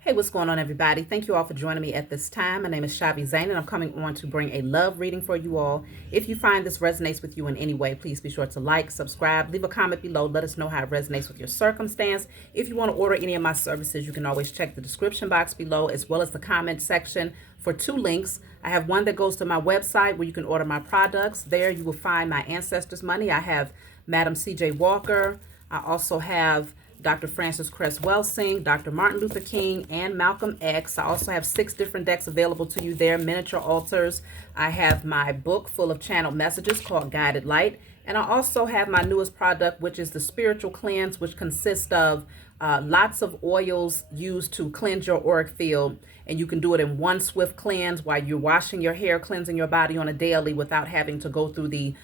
Hey, what's going on, everybody? Thank you all for joining me at this time. My name is Shavi Zain, and I'm coming on to bring a love reading for you all. If you find this resonates with you in any way, please be sure to like, subscribe, leave a comment below. Let us know how it resonates with your circumstance. If you want to order any of my services, you can always check the description box below as well as the comment section for two links. I have one that goes to my website where you can order my products. There you will find my ancestors' money. I have Madam C.J. Walker. I also have Dr. Francis Cress Welsing, Dr. Martin Luther King, and Malcolm X. I also have 6 different decks available to you there, miniature altars. I have my book full of channeled messages called Guided Light. And I also have my newest product, which is the Spiritual Cleanse, which consists of lots of oils used to cleanse your auric field. And you can do it in one swift cleanse while you're washing your hair, cleansing your body on a daily without having to go through the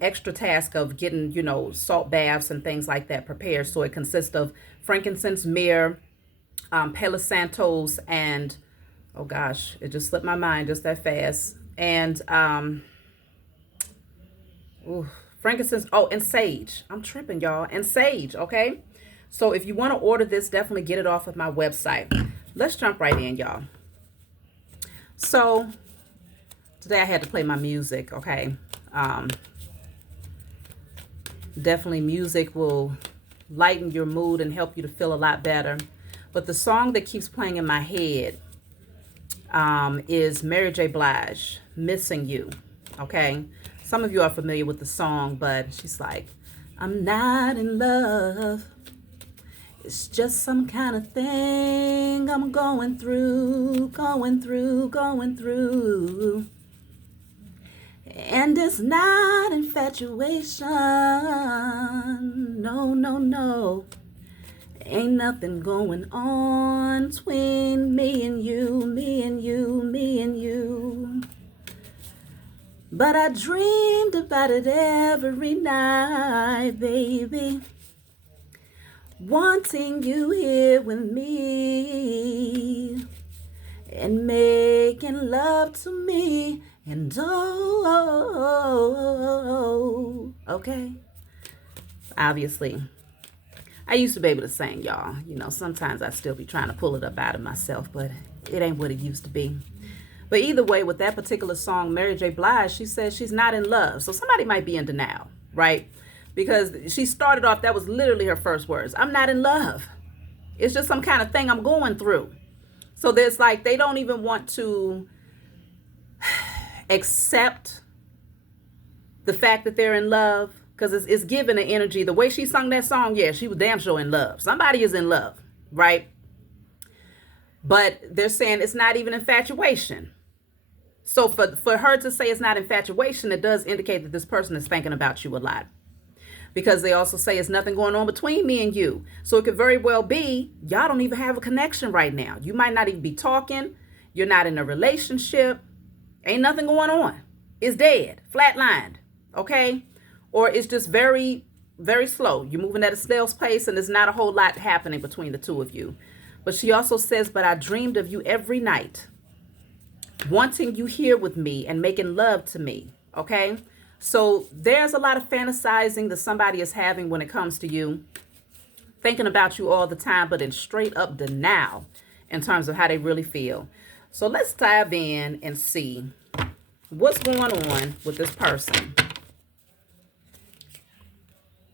extra task of getting, salt baths and things like that prepared. So it consists of frankincense, myrrh, Palo Santos, and oh gosh, it just slipped my mind just that fast. And frankincense, and sage. I'm tripping, y'all. And sage, okay? So if you want to order this, definitely get it off of my website. Let's jump right in, y'all. So today I had to play my music, okay? Definitely music will lighten your mood and help you to feel a lot better. But the song that keeps playing in my head is Mary J. Blige, Missing You, okay? Some of you are familiar with the song, but she's like, I'm not in love. It's just some kind of thing I'm going through. And it's not infatuation. No. Ain't nothing going on between me and you. But I dreamed about it every night, baby. Wanting you here with me and making love to me. And okay. Obviously, I used to be able to sing, y'all. Sometimes I still be trying to pull it up out of myself, but it ain't what it used to be. But either way, with that particular song, Mary J. Blige, she says she's not in love. So somebody might be in denial, right? Because she started off, that was literally her first words. I'm not in love. It's just some kind of thing I'm going through. So there's like, they don't even want to accept the fact that they're in love, because it's giving the energy. The way she sung that song, yeah, she was damn sure in love. Somebody is in love, right? But they're saying it's not even infatuation. So for her to say it's not infatuation, it does indicate that this person is thinking about you a lot. Because they also say it's nothing going on between me and you. So it could very well be y'all don't even have a connection right now. You might not even be talking. You're not in a relationship. Ain't nothing going on. It's dead, flatlined, okay? Or it's just very, very slow. You're moving at a snail's pace and there's not a whole lot happening between the two of you. But she also says, but I dreamed of you every night, wanting you here with me and making love to me, okay? So there's a lot of fantasizing that somebody is having when it comes to you, thinking about you all the time, but in straight up denial in terms of how they really feel. So let's dive in and see what's going on with this person.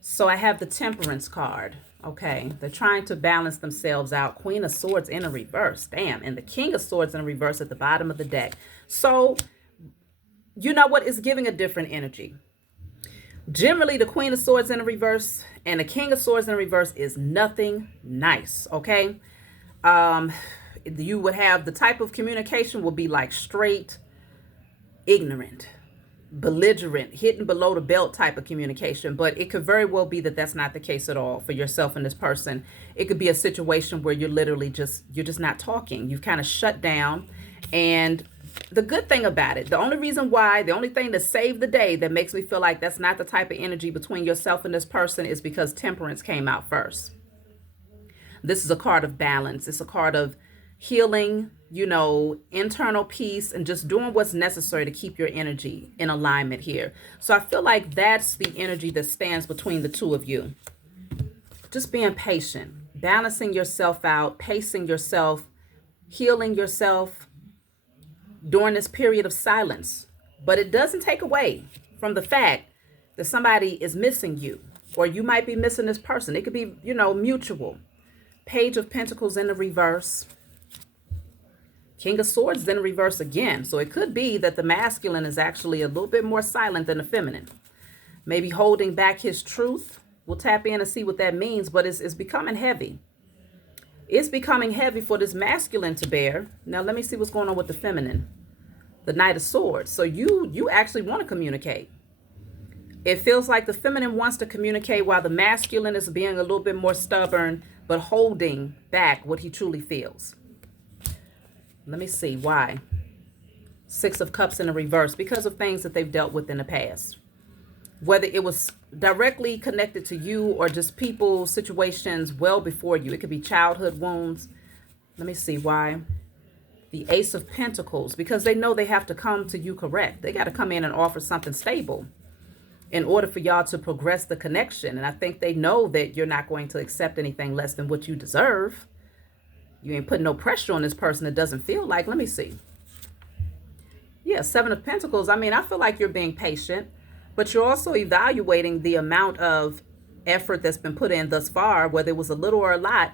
So I have the Temperance card. Okay, they're trying to balance themselves out. Queen of Swords in a reverse. Damn. And the King of Swords in a reverse at the bottom of the deck. So, you know what? It's giving a different energy. Generally, the Queen of Swords in a reverse and the King of Swords in a reverse is nothing nice. Okay. You would have the type of communication will be like straight, ignorant, belligerent, hitting below the belt type of communication. But it could very well be that that's not the case at all for yourself and this person. It could be a situation where you're literally you're just not talking. You've kind of shut down. And the good thing about it, the only thing to save the day that makes me feel like that's not the type of energy between yourself and this person is because Temperance came out first. This is a card of balance. It's a card of healing, internal peace, and just doing what's necessary to keep your energy in alignment here. So I feel like that's the energy that stands between the two of you. Just being patient, balancing yourself out, pacing yourself, healing yourself during this period of silence. But it doesn't take away from the fact that somebody is missing you, or you might be missing this person. It could be, mutual. Page of Pentacles in the reverse. King of Swords in reverse again. So it could be that the masculine is actually a little bit more silent than the feminine. Maybe holding back his truth. We'll tap in and see what that means, but it's becoming heavy. It's becoming heavy for this masculine to bear. Now let me see what's going on with the feminine. The Knight of Swords. So you actually want to communicate. It feels like the feminine wants to communicate while the masculine is being a little bit more stubborn, but holding back what he truly feels. Let me see why. Six of Cups in the reverse, because of things that they've dealt with in the past. Whether it was directly connected to you or just people, situations well before you. It could be childhood wounds. Let me see why. The Ace of Pentacles, because they know they have to come to you correct. They got to come in and offer something stable in order for y'all to progress the connection. And I think they know that you're not going to accept anything less than what you deserve. You ain't putting no pressure on this person that doesn't feel like. Let me see. Yeah, Seven of Pentacles. I mean, I feel like you're being patient, but you're also evaluating the amount of effort that's been put in thus far, whether it was a little or a lot.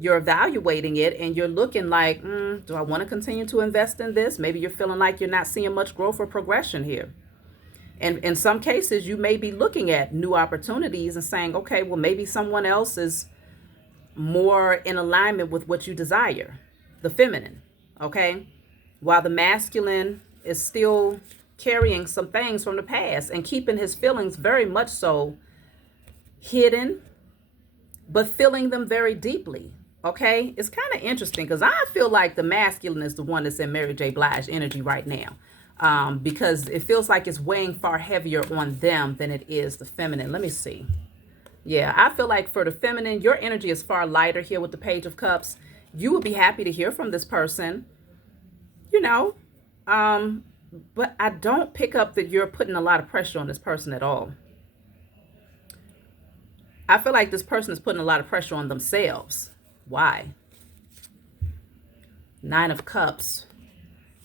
You're evaluating it and you're looking like, do I want to continue to invest in this? Maybe you're feeling like you're not seeing much growth or progression here. And in some cases, you may be looking at new opportunities and saying, okay, well, maybe someone else is more in alignment with what you desire, the feminine, okay? While the masculine is still carrying some things from the past and keeping his feelings very much so hidden, but feeling them very deeply, okay? It's kind of interesting because I feel like the masculine is the one that's in Mary J. Blige energy right now, because it feels like it's weighing far heavier on them than it is the feminine. Let me see. Yeah, I feel like for the feminine, your energy is far lighter here with the Page of Cups. You would be happy to hear from this person, but I don't pick up that you're putting a lot of pressure on this person at all. I feel like this person is putting a lot of pressure on themselves. Why? Nine of Cups.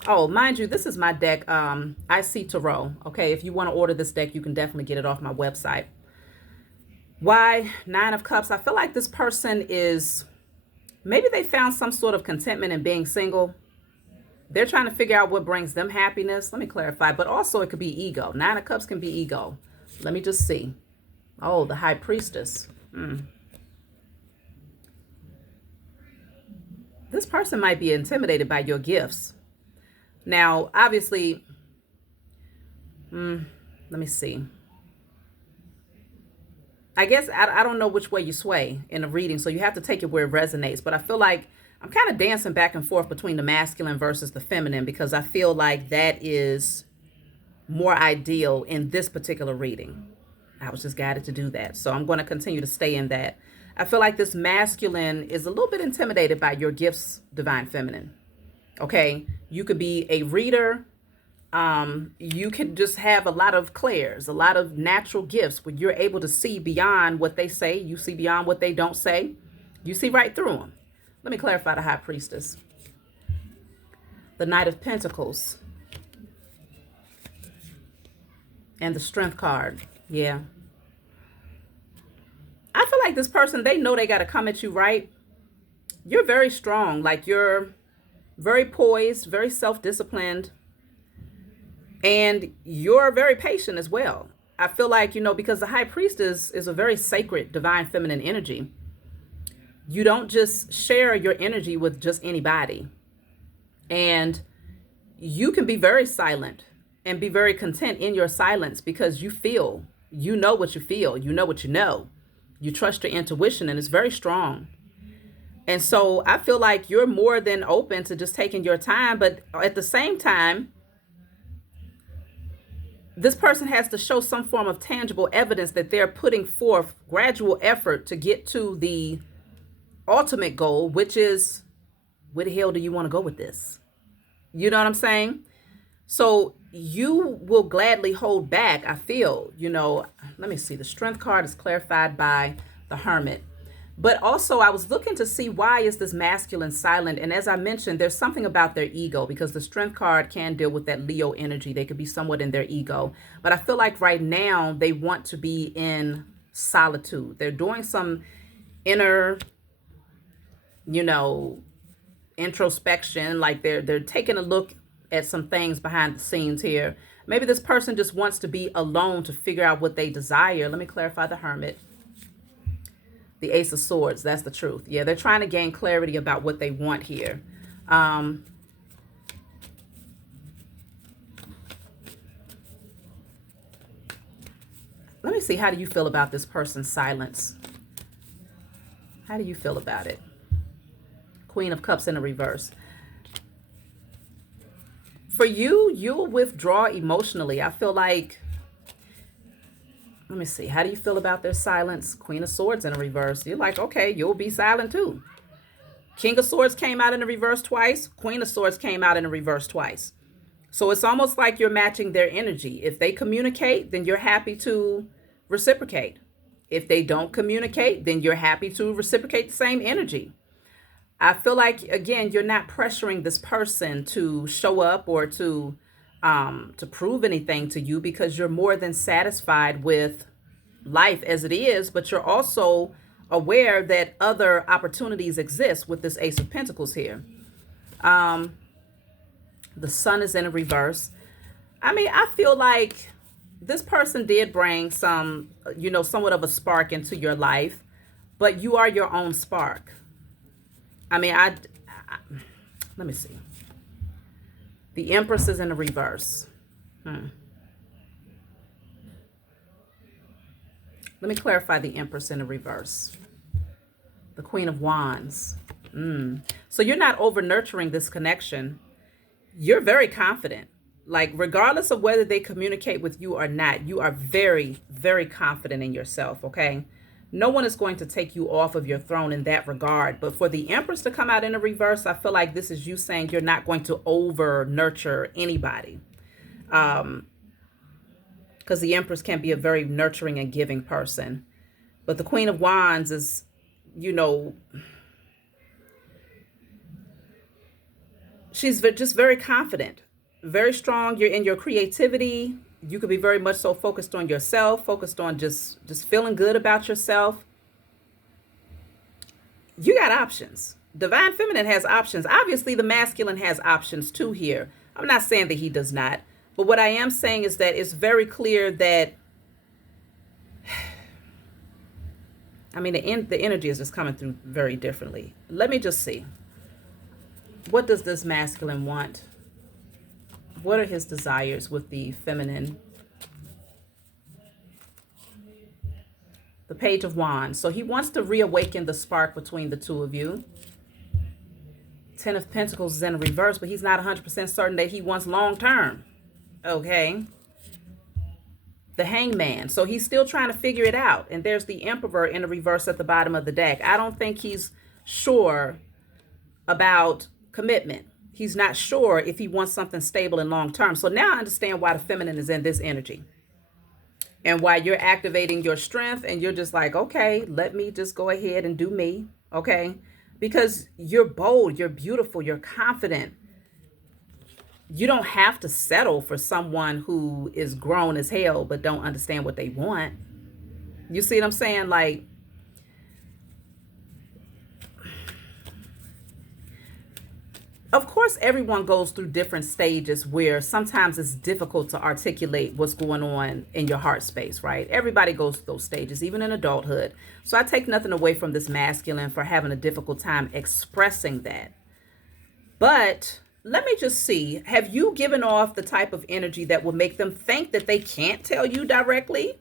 Oh, mind you, this is my deck. I see Tarot. Okay, if you want to order this deck, you can definitely get it off my website. Why? Nine of Cups. I feel like this person is, maybe they found some sort of contentment in being single. They're trying to figure out what brings them happiness. Let me clarify. But also it could be ego. Nine of Cups can be ego. Let me just see. Oh, the High Priestess. This person might be intimidated by your gifts. Now, obviously, let me see. I guess I don't know which way you sway in the reading, so you have to take it where it resonates. But I feel like I'm kind of dancing back and forth between the masculine versus the feminine because I feel like that is more ideal in this particular reading. I was just guided to do that. So I'm going to continue to stay in that. I feel like this masculine is a little bit intimidated by your gifts, Divine Feminine. Okay, you could be a reader. You can just have a lot of clairs, a lot of natural gifts where you're able to see beyond what they say. You see beyond what they don't say. You see right through them. Let me clarify the High Priestess. The Knight of Pentacles. And the Strength card. Yeah. I feel like this person, they know they got to come at you right. You're very strong. Like you're very poised, very self-disciplined. And you're very patient as well. I feel like, because the High Priestess is a very sacred, divine feminine energy. You don't just share your energy with just anybody. And you can be very silent and be very content in your silence because you know what you feel. You know what you know. You trust your intuition and it's very strong. And so I feel like you're more than open to just taking your time. But at the same time, this person has to show some form of tangible evidence that they're putting forth gradual effort to get to the ultimate goal, which is, where the hell do you want to go with this? You know what I'm saying? So you will gladly hold back, I feel, let me see. The Strength card is clarified by the Hermit. But also, I was looking to see why is this masculine silent. And as I mentioned, there's something about their ego, because the strength card can deal with that Leo energy. They could be somewhat in their ego. But I feel like right now they want to be in solitude. They're doing some inner, you know, introspection. Like they're taking a look at some things behind the scenes here. Maybe this person just wants to be alone to figure out what they desire. Let me clarify the Hermit. The Ace of Swords, that's the truth. Yeah, they're trying to gain clarity about what they want here. Let me see, how do you feel about this person's silence? How do you feel about it? Queen of Cups in the reverse. For you, you'll withdraw emotionally. I feel like, let me see, how do you feel about their silence? Queen of Swords in the reverse. You're like, okay, you'll be silent too. King of Swords came out in the reverse twice. Queen of Swords came out in the reverse twice. So it's almost like you're matching their energy. If they communicate, then you're happy to reciprocate. If they don't communicate, then you're happy to reciprocate the same energy. I feel like, again, you're not pressuring this person to show up or to prove anything to you, because you're more than satisfied with life as it is, but you're also aware that other opportunities exist with this Ace of Pentacles here. The Sun is in a reverse. I mean, I feel like this person did bring some, somewhat of a spark into your life, but you are your own spark. I mean, let me see. The Empress is in the reverse. Let me clarify the Empress in the reverse. The Queen of Wands. So you're not over nurturing this connection. You're very confident. Like, regardless of whether they communicate with you or not, you are very, very confident in yourself, okay? No one is going to take you off of your throne in that regard. But for the Empress to come out in the reverse, I feel like this is you saying you're not going to over nurture anybody. Because the Empress can be a very nurturing and giving person. But the Queen of Wands is, she's just very confident, very strong. You're in your creativity. You could be very much so focused on yourself, focused on just feeling good about yourself. You got options. Divine Feminine has options. Obviously, the masculine has options too here. I'm not saying that he does not. But what I am saying is that it's very clear that, I mean, the energy is just coming through very differently. Let me just see. What does this masculine want? What are his desires with the feminine? The Page of Wands. So he wants to reawaken the spark between the two of you. Ten of Pentacles is in reverse, but he's not 100% certain that he wants long term. Okay. The Hangman. So he's still trying to figure it out. And there's the Emperor in the reverse at the bottom of the deck. I don't think he's sure about commitment. He's not sure if he wants something stable and long term. So now I understand why the feminine is in this energy. And why you're activating your strength and you're just like, okay, let me just go ahead and do me. Okay. Because you're bold, you're beautiful, you're confident. You don't have to settle for someone who is grown as hell but don't understand what they want. You see what I'm saying? Like, of course, everyone goes through different stages where sometimes it's difficult to articulate what's going on in your heart space, right? Everybody goes through those stages, even in adulthood. So I take nothing away from this masculine for having a difficult time expressing that. But let me just see, have you given off the type of energy that will make them think that they can't tell you directly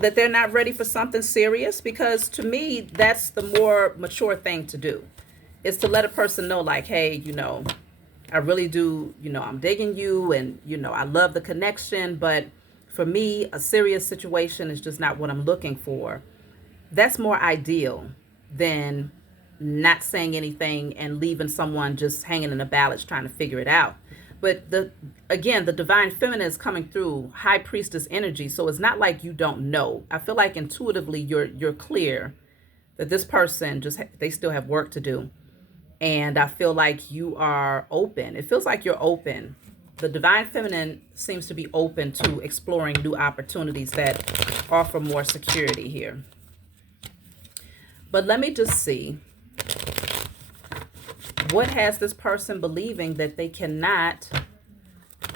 that they're not ready for something serious? Because to me, that's the more mature thing to do. Is to let a person know, like, hey, I really do, I'm digging you and, I love the connection. But for me, a serious situation is just not what I'm looking for. That's more ideal than not saying anything and leaving someone just hanging in a balance trying to figure it out. But again, the Divine Feminine is coming through High Priestess energy. So it's not like you don't know. I feel like intuitively you're clear that this person they still have work to do. And I feel like you are open. It feels like you're open. The divine feminine seems to be open to exploring new opportunities that offer more security here. But let me just see. What has this person believing that they cannot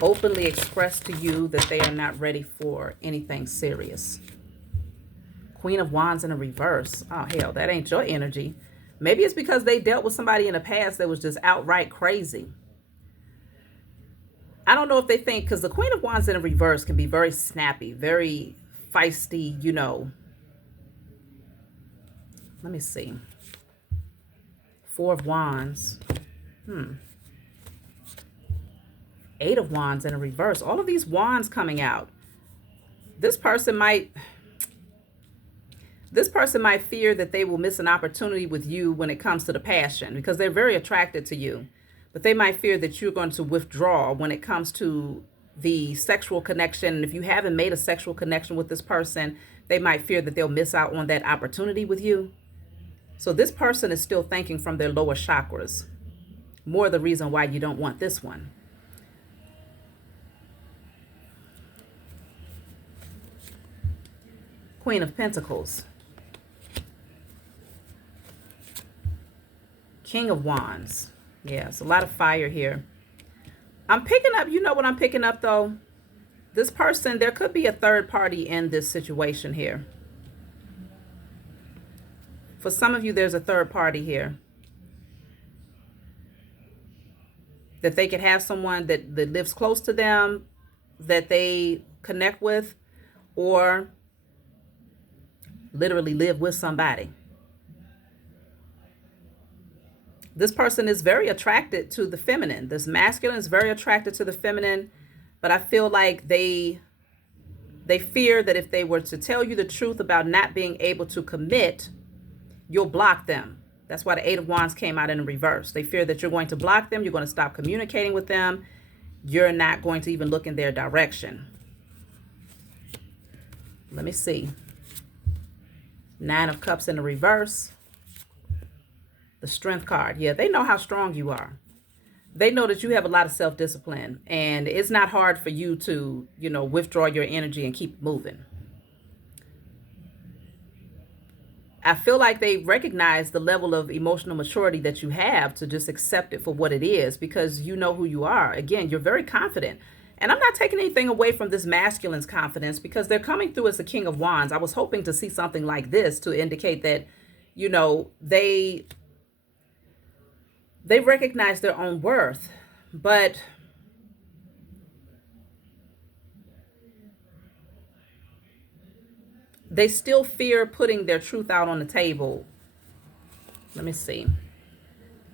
openly express to you that they are not ready for anything serious? Queen of Wands in a reverse. Oh, hell, that ain't your energy. Maybe it's because they dealt with somebody in the past that was just outright crazy. I don't know if they think, because the Queen of Wands in a reverse can be very snappy, very feisty, you know. Let me see. Four of Wands. Eight of Wands in a reverse. All of these wands coming out. This person might fear that they will miss an opportunity with you when it comes to the passion, because they're very attracted to you. But they might fear that you're going to withdraw when it comes to the sexual connection. And if you haven't made a sexual connection with this person, they might fear that they'll miss out on that opportunity with you. So this person is still thinking from their lower chakras. More the reason why you don't want this one. Queen of Pentacles. King of Wands. Yeah, it's a lot of fire here. I'm picking up, you know what I'm picking up though? This person, there could be a third party in this situation here. For some of you, there's a third party here. That they could have someone that lives close to them, that they connect with, or literally live with somebody. This person is very attracted to the feminine. This masculine is very attracted to the feminine, but I feel like they fear that if they were to tell you the truth about not being able to commit, you'll block them. That's why the Eight of Wands came out in reverse. They fear that you're going to block them. You're going to stop communicating with them. You're not going to even look in their direction. Let me see. Nine of Cups in the reverse. The Strength card. Yeah, they know how strong you are. They know that you have a lot of self-discipline. And it's not hard for you to, you know, withdraw your energy and keep moving. I feel like they recognize the level of emotional maturity that you have to just accept it for what it is, because you know who you are. Again, you're very confident. And I'm not taking anything away from this masculine's confidence, because they're coming through as the King of Wands. I was hoping to see something like this to indicate that, you know, they recognize their own worth. But they still fear putting their truth out on the table. Let me see.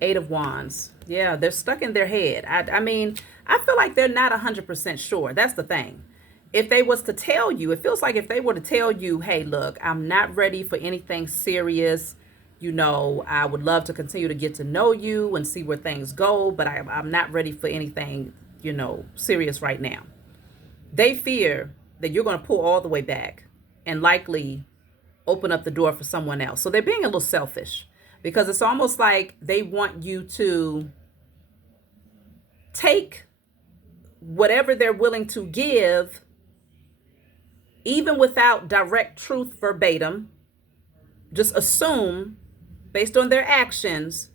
Eight of Wands. Yeah, they're stuck in their head. I mean, I feel like they're not 100% sure. That's the thing. If they was to tell you, it feels like if they were to tell you, hey, look, I'm not ready for anything serious. You know, I would love to continue to get to know you and see where things go, but I'm not ready for anything, you know, serious right now. They fear that you're going to pull all the way back and likely open up the door for someone else. So they're being a little selfish, because it's almost like they want you to take whatever they're willing to give, even without direct truth verbatim. Just assume, based on their actions,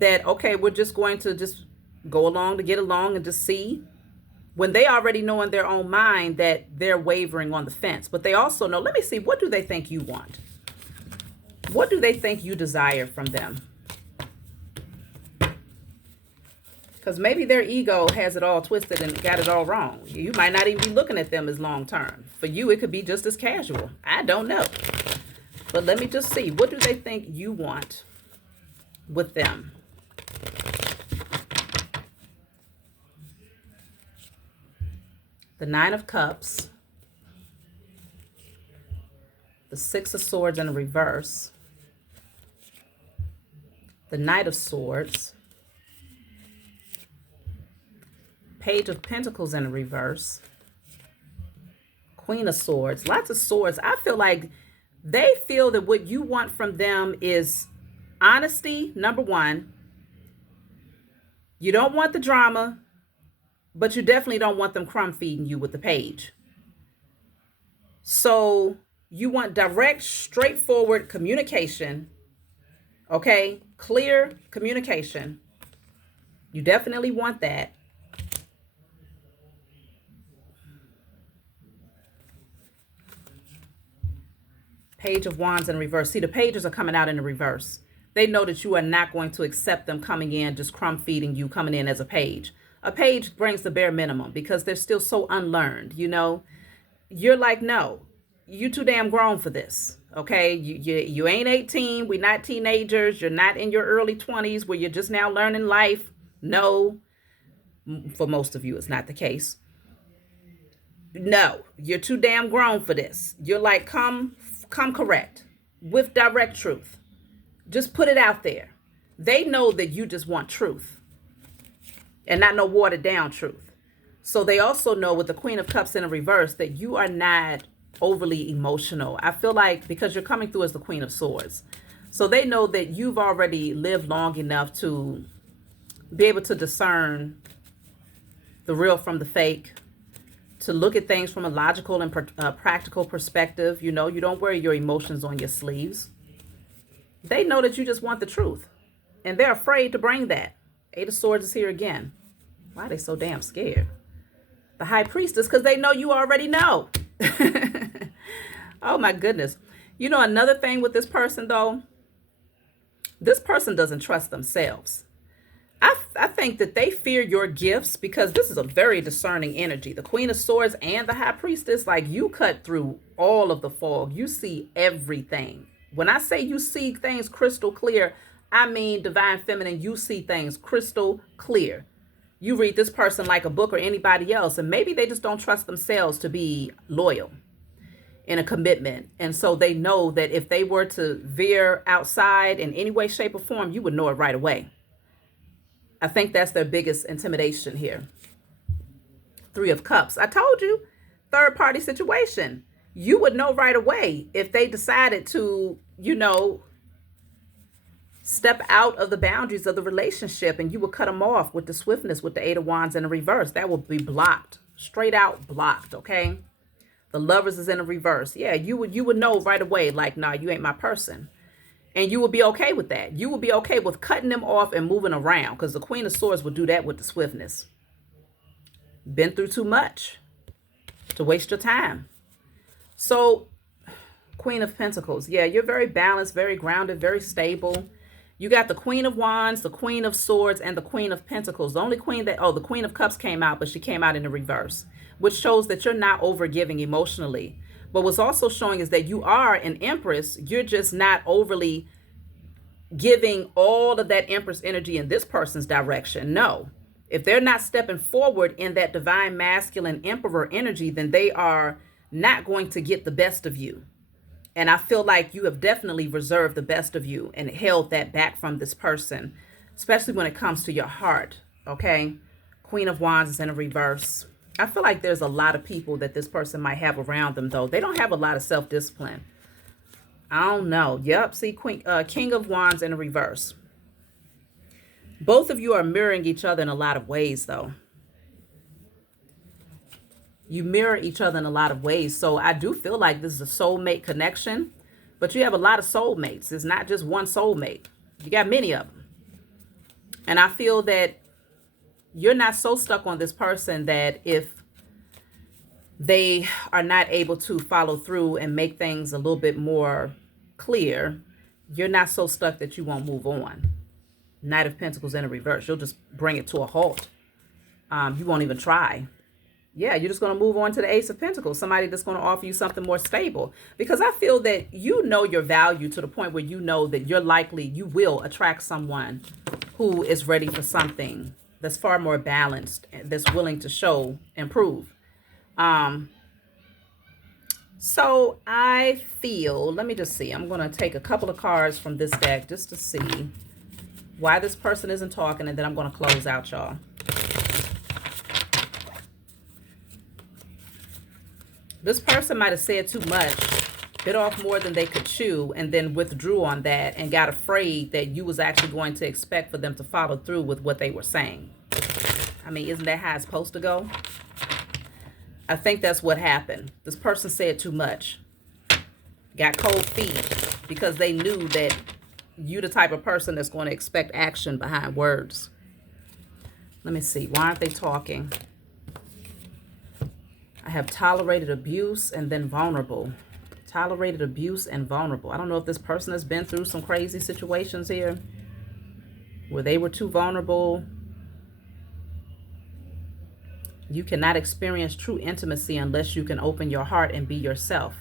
that, okay, we're just going to just go along to get along and just see, when they already know in their own mind that they're wavering on the fence. But they also know, let me see, what do they think you want? What do they think you desire from them? Because maybe their ego has it all twisted and got it all wrong. You might not even be looking at them as long term. For you, it could be just as casual. I don't know. But let me just see, what do they think you want with them? The Nine of Cups, the Six of Swords in reverse, the Knight of Swords, Page of Pentacles in reverse, Queen of Swords, lots of swords. I feel like They feel that what you want from them is honesty, number one. You don't want the drama, but you definitely don't want them crumb feeding you with the page. So you want direct, straightforward communication, okay? Clear communication. You definitely want that. Page of Wands in reverse. See, the pages are coming out in the reverse. They know that you are not going to accept them coming in, just crumb feeding you, coming in as a page. A page brings the bare minimum because they're still so unlearned, you know? You're like, no, you too damn grown for this, okay? You ain't 18. We're not teenagers. You're not in your early 20s where you're just now learning life. No, for most of you, it's not the case. No, you're too damn grown for this. You're like, come correct with direct truth. Just put it out there. They know that you just want truth and not no watered down truth. So they also know with the Queen of Cups in a reverse that you are not overly emotional. I feel like because you're coming through as the Queen of Swords. So they know that you've already lived long enough to be able to discern the real from the fake, to look at things from a logical and practical perspective. You know, you don't wear your emotions on your sleeves. They know that you just want the truth. And they're afraid to bring that. Eight of Swords is here again. Why are they so damn scared? The High Priestess, because they know you already know. Oh my goodness. You know, another thing with this person though, this person doesn't trust themselves. I think that they fear your gifts because this is a very discerning energy. The Queen of Swords and the High Priestess, like you cut through all of the fog. You see everything. When I say you see things crystal clear, I mean Divine Feminine, you see things crystal clear. You read this person like a book or anybody else, and maybe they just don't trust themselves to be loyal in a commitment. And so they know that if they were to veer outside in any way, shape, or form, you would know it right away. I think that's their biggest intimidation here. Three of Cups. I told you, third party situation. You would know right away if they decided to, you know, step out of the boundaries of the relationship, and you would cut them off with the swiftness with the Eight of Wands in the reverse. That will be blocked, straight out blocked, okay? The Lovers is in the reverse. Yeah, you would know right away, like, nah, you ain't my person. And you will be okay with that. You will be okay with cutting them off and moving around because the Queen of Swords will do that with the swiftness. Been through too much to waste your time. So, Queen of Pentacles. Yeah, you're very balanced, very grounded, very stable. You got the Queen of Wands, the Queen of Swords, and the Queen of Pentacles. The only queen that, the Queen of Cups came out, but she came out in the reverse, which shows that you're not overgiving emotionally. But what's also showing is that you are an Empress. You're just not overly giving all of that Empress energy in this person's direction. No. If they're not stepping forward in that divine masculine Emperor energy, then they are not going to get the best of you. And I feel like you have definitely reserved the best of you and held that back from this person, especially when it comes to your heart, okay? Queen of Wands is in a reverse. I feel like there's a lot of people that this person might have around them, though. They don't have a lot of self-discipline. I don't know. Yep, see, King of Wands in a reverse. Both of you are mirroring each other in a lot of ways, though. You mirror each other in a lot of ways. So I do feel like this is a soulmate connection, but you have a lot of soulmates. It's not just one soulmate. You got many of them. And I feel that you're not so stuck on this person that if they are not able to follow through and make things a little bit more clear, you're not so stuck that you won't move on. Knight of Pentacles in a reverse. You'll just bring it to a halt. You won't even try. Yeah, you're just going to move on to the Ace of Pentacles. Somebody that's going to offer you something more stable. Because I feel that you know your value to the point where you know that you will attract someone who is ready for something that's far more balanced, that's willing to show and prove. So I feel, let me just see. I'm going to take a couple of cards from this deck just to see why this person isn't talking, and then I'm going to close out, y'all. This person might have said too much bit off more than they could chew, and then withdrew on that and got afraid that you was actually going to expect for them to follow through with what they were saying. I mean, isn't that how it's supposed to go? I think that's what happened. This person said too much. Got cold feet because they knew that you the type of person that's going to expect action behind words. Let me see. Why aren't they talking? I have tolerated abuse and then vulnerable. Tolerated abuse and vulnerable. I don't know if this person has been through some crazy situations here where they were too vulnerable. You cannot experience true intimacy unless you can open your heart and be yourself.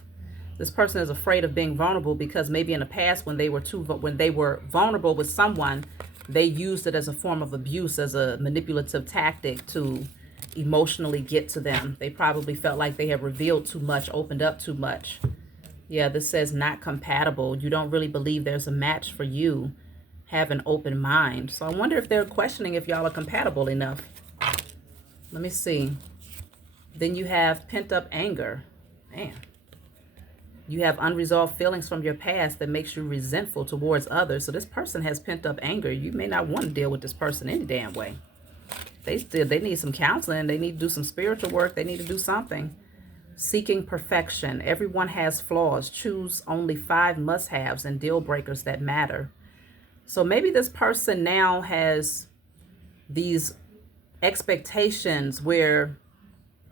This person is afraid of being vulnerable because maybe in the past when they were vulnerable with someone, they used it as a form of abuse, as a manipulative tactic to emotionally get to them. They probably felt like they have revealed too much, opened up too much. Yeah, this says not compatible. You don't really believe there's a match for you. Have an open mind. So I wonder if they're questioning if y'all are compatible enough. Let me see. Then you have pent up anger. Man. You have unresolved feelings from your past that makes you resentful towards others. So this person has pent up anger. You may not want to deal with this person any damn way. They need some counseling. They need to do some spiritual work. They need to do something. Seeking perfection. Everyone has flaws. Choose only 5 must-haves and deal breakers that matter. So maybe this person now has these expectations where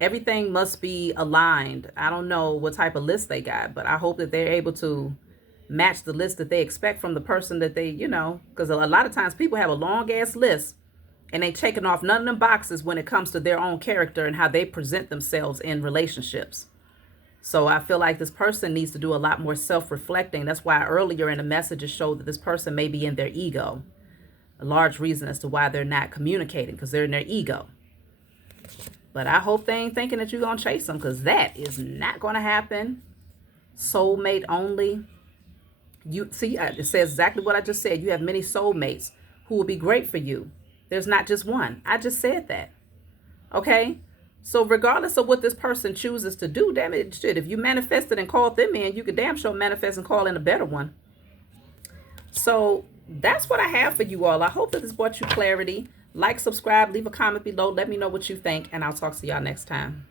everything must be aligned. I don't know what type of list they got, but I hope that they're able to match the list that they expect from the person that they, because a lot of times people have a long ass list and they checking off none of them boxes when it comes to their own character and how they present themselves in relationships. So I feel like this person needs to do a lot more self-reflecting. That's why earlier in the messages showed that this person may be in their ego. A large reason as to why they're not communicating, because they're in their ego. But I hope they ain't thinking that you're going to chase them, because that is not going to happen. Soulmate only. You see, it says exactly what I just said. You have many soulmates who will be great for you. There's not just one. I just said that. Okay? So regardless of what this person chooses to do, damn it, shit, if you manifested and called them in, you could damn sure manifest and call in a better one. So that's what I have for you all. I hope that this brought you clarity. Like, subscribe, leave a comment below. Let me know what you think, and I'll talk to y'all next time.